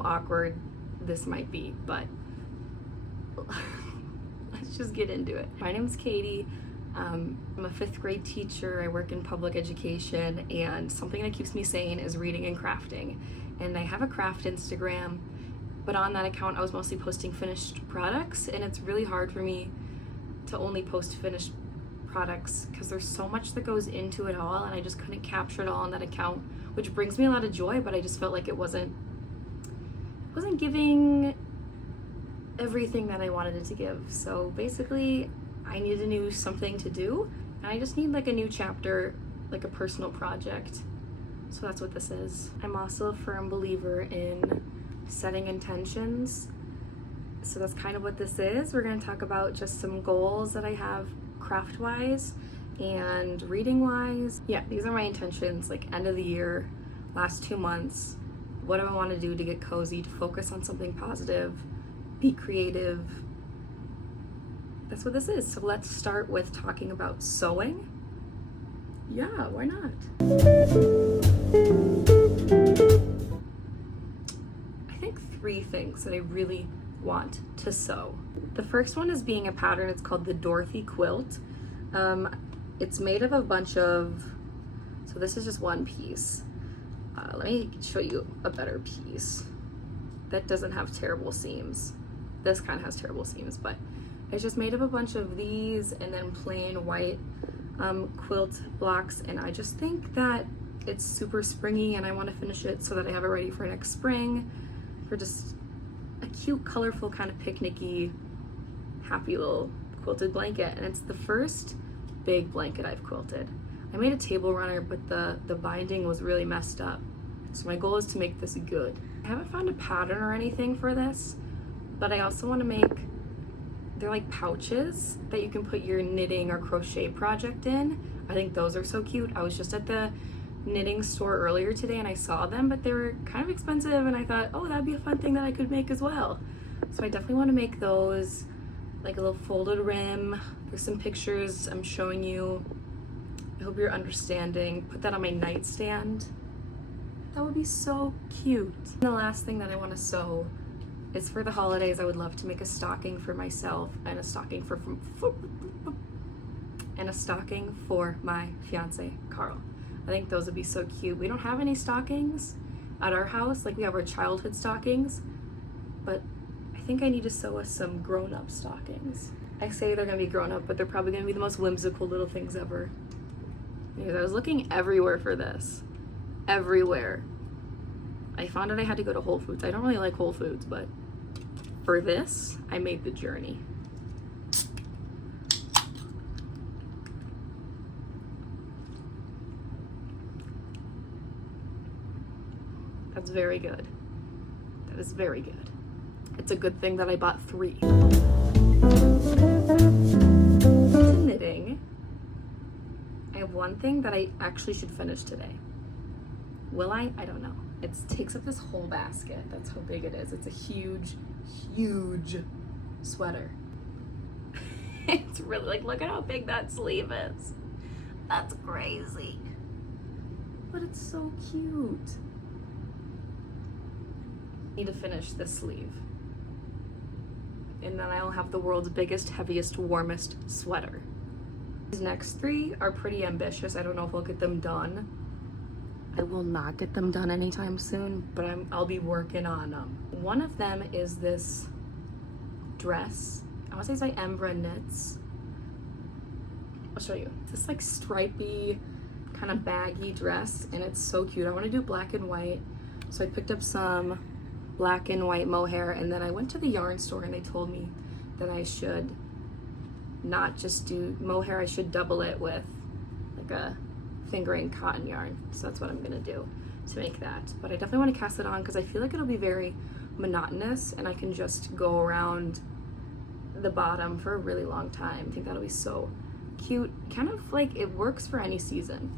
how awkward this might be, but let's just get into it. My name's Katie. I'm a 5th grade teacher. I work in public education, and something that keeps me sane is reading and crafting. And I have a craft Instagram, but on that account I was mostly posting finished products, and it's really hard for me to only post finished products because there's so much that goes into it all, and I just couldn't capture it all on that account, which brings me a lot of joy, but I just felt like it wasn't giving everything that I wanted it to give. So basically I need a new something to do, and I just need like a new chapter, like a personal project. So that's what this is. I'm also a firm believer in setting intentions. So that's kind of what this is. We're going to talk about just some goals that I have craft-wise and reading-wise. Yeah, these are my intentions, like end of the year, last 2 months. What do I want to do to get cozy, to focus on something positive, be creative? That's what this is. So let's start with talking about sewing. Yeah, why not? I think 3 things that I really want to sew. The first one is being a pattern. It's called the Dorothy quilt. It's made of a bunch of, so this is just one piece. Let me show you a better piece that doesn't have terrible seams. This kind of has terrible seams, but it's just made of a bunch of these and then plain white quilt blocks, and I just think that it's super springy, and I want to finish it so that I have it ready for next spring, for just a cute, colorful, kind of picnicky, happy little quilted blanket. And it's the first big blanket I've quilted. I made a table runner, but the binding was really messed up. So my goal is to make this good. I haven't found a pattern or anything for this, but I also want to make, they're like pouches that you can put your knitting or crochet project in. I think those are so cute. I was just at the knitting store earlier today and I saw them, but they were kind of expensive, and I thought, oh, that'd be a fun thing that I could make as well. So I definitely want to make those, like a little folded rim. There's some pictures I'm showing you. I hope you're understanding. Put that on my nightstand. That would be so cute. And the last thing that I want to sew is for the holidays. I would love to make a stocking for myself and a stocking for my fiance Carl. I think those would be so cute. We don't have any stockings at our house. Like, we have our childhood stockings, but I think I need to sew us some grown-up stockings. I say they're gonna be grown up, but they're probably gonna be the most whimsical little things ever. Because I was looking everywhere for this. Everywhere. I found out I had to go to Whole Foods. I don't really like Whole Foods, but for this, I made the journey. That's very good. That is very good. It's a good thing that I bought 3. Knitting. I have one thing that I actually should finish today. Will I? I don't know. It takes up this whole basket. That's how big it is. It's a huge, huge sweater. It's really, like, look at how big that sleeve is. That's crazy. But it's so cute. I need to finish this sleeve. And then I'll have the world's biggest, heaviest, warmest sweater. These next 3 are pretty ambitious. I don't know if I'll get them done. I will not get them done anytime soon, but I'll be working on them. One of them is this dress. I want to say it's by Embra Knits. I'll show you. It's this like stripy, kind of baggy dress, and it's so cute. I want to do black and white, so I picked up some black and white mohair, and then I went to the yarn store and they told me that I should not just do mohair, I should double it with like a fingering cotton yarn. So that's what I'm gonna do to make that. But I definitely want to cast it on because I feel like it'll be very monotonous, and I can just go around the bottom for a really long time. I think that'll be so cute. Kind of like, it works for any season,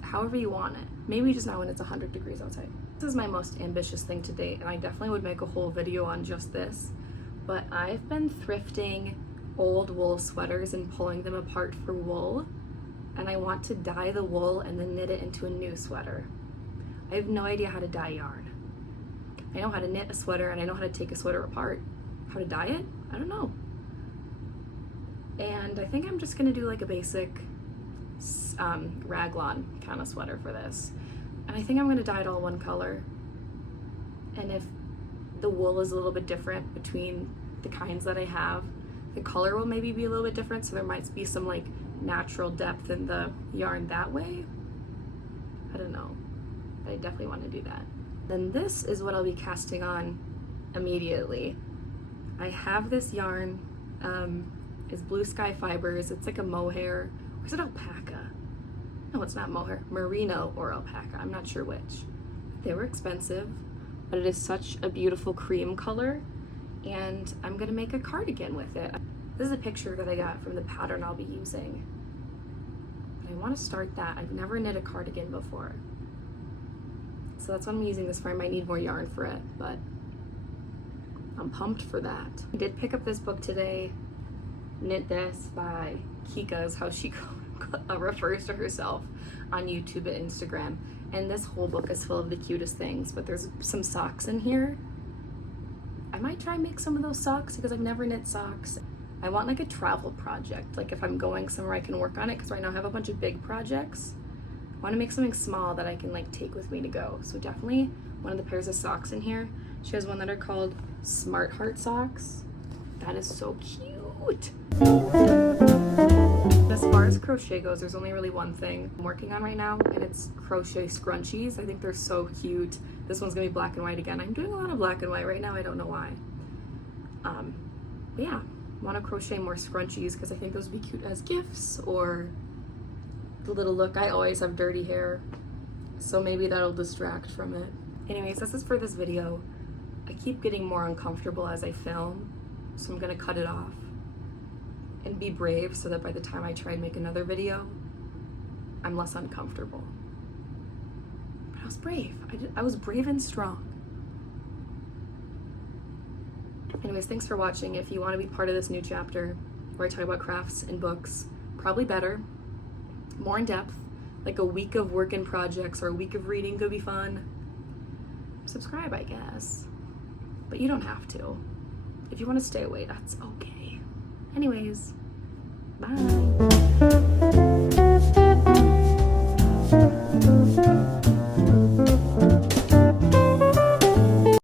however you want it. Maybe just not when it's 100 degrees outside. This is my most ambitious thing to date, and I definitely would make a whole video on just this. But I've been thrifting old wool sweaters and pulling them apart for wool, and I want to dye the wool and then knit it into a new sweater. I have no idea how to dye yarn. I know how to knit a sweater and I know how to take a sweater apart. How to dye it? I don't know. And I think I'm just gonna do like a basic raglan kind of sweater for this. And I think I'm gonna dye it all one color. And if the wool is a little bit different between the kinds that I have, the color will maybe be a little bit different, so there might be some like natural depth in the yarn that way. I don't know, but I definitely want to do that. Then this is what I'll be casting on immediately. I have this yarn, it's Blue Sky Fibers, it's like a mohair, or is it alpaca? No, it's not mohair, merino or alpaca, I'm not sure which. They were expensive, but it is such a beautiful cream color, and I'm gonna make a cardigan with it. This is a picture that I got from the pattern I'll be using. I want to start that. I've never knit a cardigan before, so that's what I'm using this for. I might need more yarn for it, but I'm pumped for that. I did pick up this book today, Knit This by Kika is how she refers to herself on YouTube and Instagram. And this whole book is full of the cutest things, but there's some socks in here. I might try and make some of those socks because I've never knit socks. I want like a travel project, like if I'm going somewhere I can work on it, because right now I have a bunch of big projects. I want to make something small that I can like take with me to go. So definitely one of the pairs of socks in here. She has one that are called Smart Heart socks. That is so cute. As far as crochet goes, there's only really one thing I'm working on right now, and it's crochet scrunchies. I think they're so cute. This one's gonna be black and white again. I'm doing a lot of black and white right now, I don't know why. But yeah, I want to crochet more scrunchies because I think those would be cute as gifts, or the little look. I always have dirty hair, so maybe that'll distract from it. Anyways, this is for this video. I keep getting more uncomfortable as I film, so I'm gonna cut it off and be brave so that by the time I try and make another video, I'm less uncomfortable. But I was brave. I was brave and strong. Anyways, thanks for watching. If you want to be part of this new chapter where I talk about crafts and books, probably better, more in depth, like a week of work in projects or a week of reading could be fun, subscribe, I guess. But you don't have to. If you want to stay away, that's okay. Anyways, bye.